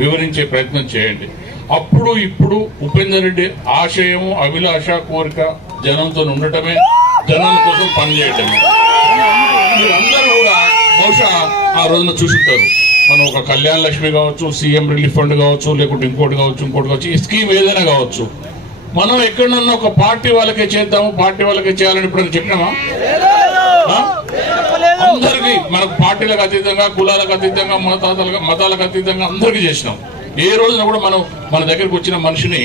వివరించే ప్రయత్నం చేయండి. అప్పుడు ఇప్పుడు ఉపేందర్ రెడ్డి ఆశయం అభిలాష కోరిక జనంతో ఉండటమే జనం కోసం పనిచేయటమే మీరందరూ కూడా బహుశా ఆ రోజున చూసుంటారు. మనం ఒక కళ్యాణ లక్ష్మి కావచ్చు సీఎం రిలీఫ్ ఫండ్ కావచ్చు లేకుంటే ఇంకోటి కావచ్చు ఇంకోటి కావచ్చు ఈ స్కీమ్ ఏదైనా కావచ్చు. మనం ఎక్కడన్నా ఒక పార్టీ వాళ్ళకే చేద్దాము పార్టీ వాళ్ళకే చేయాలని ఇప్పుడు చెప్పినామా? అందరికి మనకు పార్టీలకు అతీతంగా కులాలకు అతీతంగా మతాలకు మతాలకు అతీతంగా అందరికీ చేసినాం. ఏ రోజున కూడా మనం మన దగ్గరికి వచ్చిన మనిషిని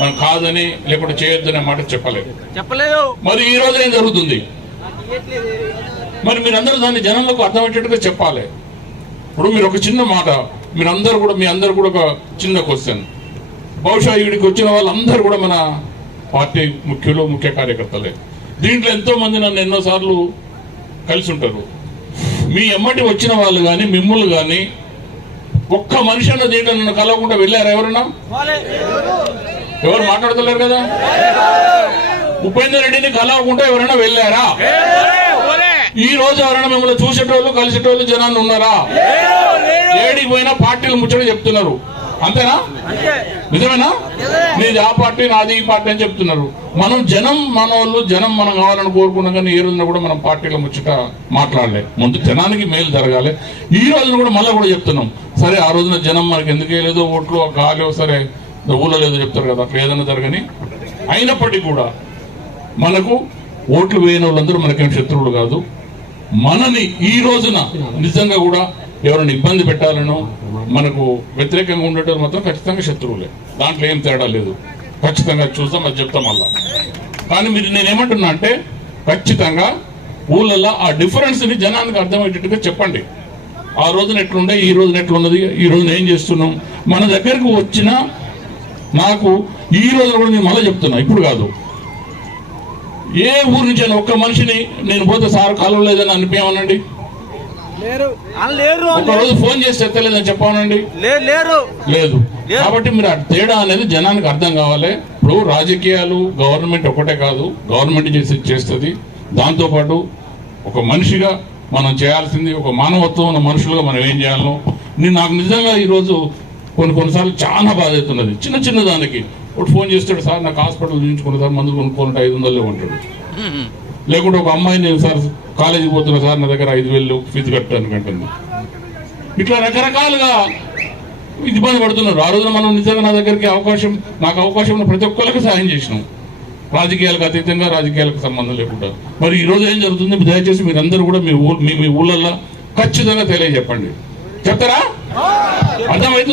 మనం కాదని లేకుంటే చేయొద్దనే మాట చెప్పలేదు. చెప్పలేదు. మరి ఈ రోజు ఏం జరుగుతుంది? మరి మీరందరూ దాన్ని జనంలోకి అర్థమయ్యేటట్టుగా చెప్పాలి. ఇప్పుడు మీరు ఒక చిన్న మాట మీరందరూ కూడా మీ అందరు కూడా ఒక చిన్న క్వశ్చన్ బహుశా ఇక్కడికి వచ్చిన వాళ్ళందరూ కూడా మన పార్టీ ముఖ్యులు ముఖ్య కార్యకర్తలే. దీంట్లో ఎంతో మంది నన్ను ఎన్నోసార్లు కలిసి ఉంటారు. మీ ఎమ్మటి వచ్చిన వాళ్ళు కానీ మిమ్ములు కానీ ఒక్క మనిషి అన్న నన్ను కలవకుండా వెళ్ళారా ఎవరన్నా? ఎవరు మాట్లాడతలేరు కదా? ఉపేందర్ రెడ్డిని కలవకుండా ఎవరైనా వెళ్ళారా? ఈ రోజు ఎవరైనా మిమ్మల్ని చూసేటోళ్ళు కలిసేటోళ్ళు జనాన్ని ఉన్నారా? ఏడికి పోయినా పార్టీలు ముచ్చట చెప్తున్నారు. అంతేనా? నిజమేనా? నీది ఆ పార్టీ నాది ఈ పార్టీ అని చెప్తున్నారు. మనం జనం మన వాళ్ళు జనం మనం కావాలని కోరుకున్నాం కానీ ఏ రోజున కూడా మనం పార్టీల ముచ్చట మాట్లాడలే. ముందు జనానికి మేలు జరగాలి. ఈ రోజున కూడా మళ్ళీ కూడా చెప్తున్నాం. సరే ఆ రోజున జనం మనకి ఎందుకు వేయలేదో? ఓట్లు గాలి సరే ఊళ్ళో లేదో చెప్తారు కదా అట్లా ఏదైనా జరగని. అయినప్పటికీ కూడా మనకు ఓట్లు వేయని వాళ్ళందరూ మనకేం శత్రువులు కాదు. మనని ఈ రోజున నిజంగా కూడా ఎవరిని ఇబ్బంది పెట్టాలనో మనకు వ్యతిరేకంగా ఉండేటోళ్ళు మాత్రం ఖచ్చితంగా శత్రువులే. దాంట్లో ఏం తేడా లేదు. ఖచ్చితంగా చూస్తాం అది చెప్తాం మళ్ళా. కానీ మీరు నేనేమంటున్నా అంటే ఖచ్చితంగా ఊళ్ళల్లో ఆ డిఫరెన్స్ని జనానికి అర్థమయ్యేటట్టుగా చెప్పండి. ఆ రోజున ఎట్లుండే ఈ రోజున ఎట్లున్నది ఈ రోజున ఏం చేస్తున్నాం? మన దగ్గరకు వచ్చిన నాకు ఈ రోజున కూడా నేను మళ్ళీ చెప్తున్నా ఇప్పుడు కాదు. ఏ ఊరు నుంచి అయినా ఒక్క మనిషిని నేను పోతే సార్ కలవలేదని అనిపించమనండి లేరు. ఆ, లేరు ఒక రోజు ఫోన్ చేసి ఎత్తలేదని చెప్పానండి. లేరు. లేదు. కాబట్టి మీరు తేడా అనేది జనానికి అర్థం కావాలి. ఇప్పుడు రాజకీయాలు గవర్నమెంట్ ఒకటే కాదు గవర్నమెంట్ చేసి చేస్తుంది. దాంతోపాటు ఒక మనిషిగా మనం చేయాల్సింది ఒక మానవత్వం ఉన్న మనుషులుగా మనం ఏం చేయాలో నేను నాకు నిజంగా ఈరోజు కొన్ని కొన్నిసార్లు చాలా బాధ అవుతున్నది. చిన్న చిన్న దానికి. ఒకటి ఫోన్ చేస్తాడు సార్ నాకు హాస్పిటల్ చూపించుకున్న సార్ మందులు కొనుక్కోవాలంటే ఐదు వందలు ఉంటాడు లేకుంటే ఒక అమ్మాయి నేను సార్ కాలేజీకి పోతున్నా సార్ నా దగ్గర ఐదు వేలు ఫీజు కట్టాను అంటుంది. ఇట్లా రకరకాలుగా ఇబ్బంది పడుతున్నారు. ఆ రోజున మనం నిజంగా నా దగ్గరికి అవకాశం నాకు అవకాశం ఉన్న ప్రతి ఒక్కరికి సాయం చేసినాం. రాజకీయాలకు అతీతంగా రాజకీయాలకు సంబంధం లేకుండా. మరి ఈ రోజు ఏం జరుగుతుంది? దయచేసి మీరందరూ కూడా మీ ఊ మీ ఊళ్ళల్లో ఖచ్చితంగా తెలియజెప్పండి. చెప్తారా? అర్థమైతుంది